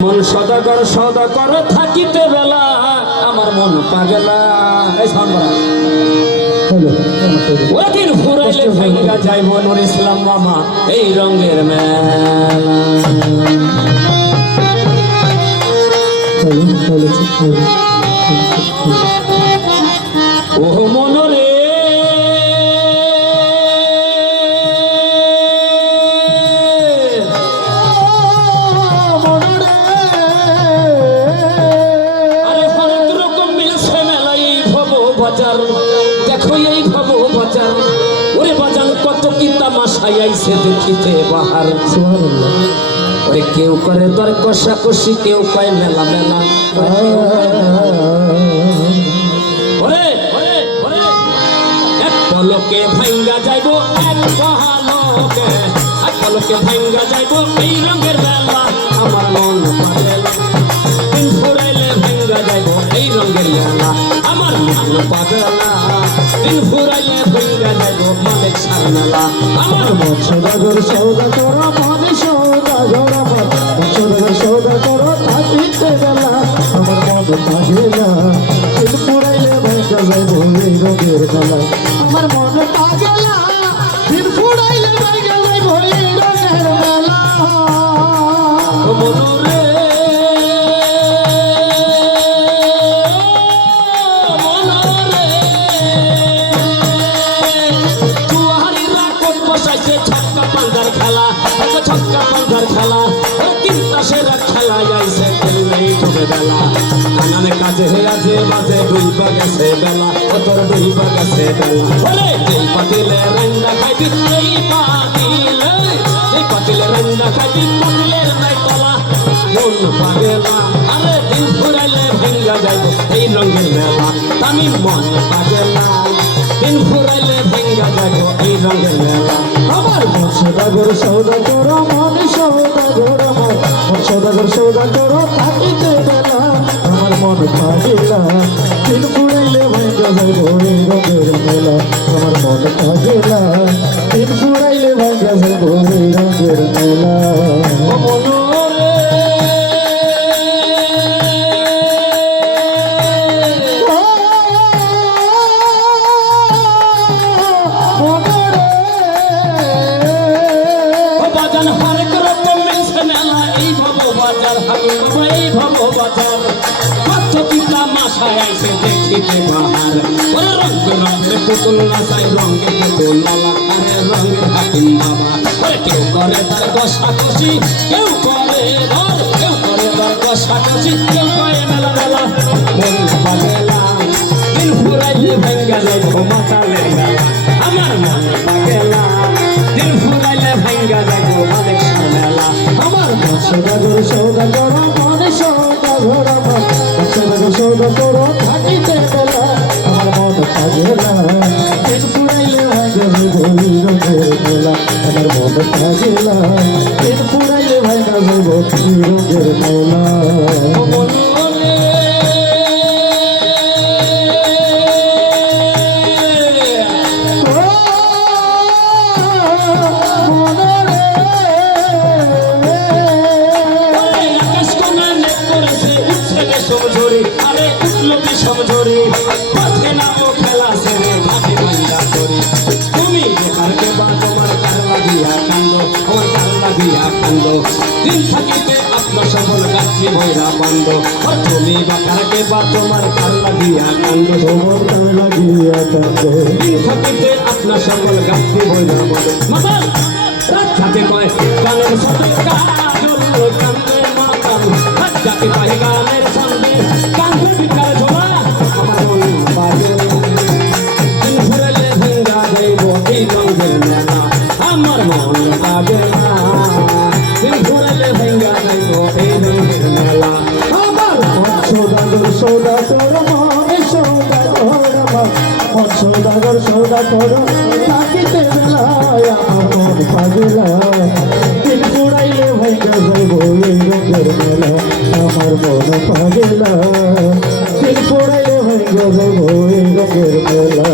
মন সদাগর থাকিতে বেলা আমার মন পাগলা ওদিন ফুরাইলে ভাঙ্গা যাইব নুর ইসলাম মামা এই রঙের মেলা। ও মনরে দেখো এই ভাবো বাজার ওরে বাজান কত কি তামাশাই আইছে দেখিতে বাহার। ওরে কেউ করে দর কষাকষি কেউ কয় মেলা মেলা। ওরে এক পলকে ভাঙ্গা যাইব এক পলকে ভাঙ্গা যাইব এই রঙের মেলা আমার মন পাগলা। দিন ফুরাইলে ভাঙ্গা যাইব এই রঙের মেলা আমার মন পাগলা। দিন ফুরাইলে ভাঙ্গা যাইব মালিক সার মেলা আমার মন সদাগর সৌদা করা মানে সদাগর সদাগর সৌদা করা থাকিতে বেলা আমার মন পাগলা। দিন ফুরাইলে ভাঙ্গা যাইব এই রঙের মেলা আমার মন পাগলা। দিন ফুরাইলে ভাঙ্গা যাইব এই রঙের মেলা। ছক্কা পান্ধার খেলা তিনটা সেরা খেলা যাইছে বেলা কানানে কাজে আছে বাজে ডুইবা গেছে বেলা তোর ডুইবা গেছে বেলা। যেই পাতিলে রান্না খাইবি এই পাতিলে রান্না খাইবি পাতিলের নাই তলা মন পাগলা। আরে দিন ফুরাইলে ভাঙ্গা যাইব এই রঙের মেলা আমি মন পাগলা। দিন ফুরাইলে ভাঙ্গা যাইব এই রঙের মেলা আমার মন সদাগর সৌদা করো মনে সদাগর সদাগর সৌদা করো থাকিতে বেলা আমার মন পাগলা। দিন ফুরাইলে ভাঙ্গা যাইব এই রঙের মেলা আমার মন পাগলা। দিন ফুরাইলে ভাঙ্গা যাইব এই রঙের মেলা। এই ভাবো বাজার কত পিতা মাসায় আইসে দেখিতে বাহার। ওরে রঙ রঙের পুতুল নাচাই রঙের পুতুল লালা আরে রঙের হাকিম বাবা। ওরে কেউ করে তার কষাকষি কেউ করে তার কষাকষি কেউ করে মেলা মেলা মন পাগলা। দিন ফুরাইলে ভাঙ্গা যাইব মাতালের মেলা আমার মন পাগলা। দিন ফুরাইলে ভাঙ্গা যাইব মালিক সার মেলা আমার মন সদাগর সৌদা করো মনে সদাগর সদাগর সৌদা করো থাকিতে বেলা আমার মন পাগলা। দিন ফুরাইলে ভাঙ্গা যাইব এই রঙের মেলা আমার মন পাগলা। দিন ফুরাইলে ভাঙ্গা যাইব এই রঙের মেলা। সমঝোরি আরে উঠলো কি সমঝোরি পথে নামো খেলা সেরে ঘাটে ভাঙ্গা করি। তুমি বেকারকে বা তোমার কার লাগিয়া কান্দ আমার কার লাগিয়া কান্দ দিন থাকিতে আপনার সফল গাছি ভৈরা বান্দ। তুমি বেকারকে বা তোমার কার লাগিয়া কান্দ তোমার কার লাগিয়া কান্দ দিন থাকিতে আপনার সফল গাছি ভৈরা বান্দ। মাতাল রাত থাকে কয় গানের সাথে কাজল কান্দে মাতাল যাকে পাই গানের সঙ্গে কান্দে বিকার ঝোলা আমার মন পাগলা। দিন ফুরাইলে ভাঙ্গা যাইব এই রঙের মেলা আমার মন পাগলা। দিন ফুরাইলে ভাঙ্গা যাইব এই রঙের মেলা আমার মন সদাগর সৌদা করো মনে সদাগর মন সদাগর সৌদা করো থাকিতে বেলা আমার মন পাগলা। দিন ফুরাইলে ভাঙ্গা যাইব এই রঙের মেলা আমার মন পাগলা। দিন ফুরাইলে ভাঙ্গা যাইব এই রঙের মেলা।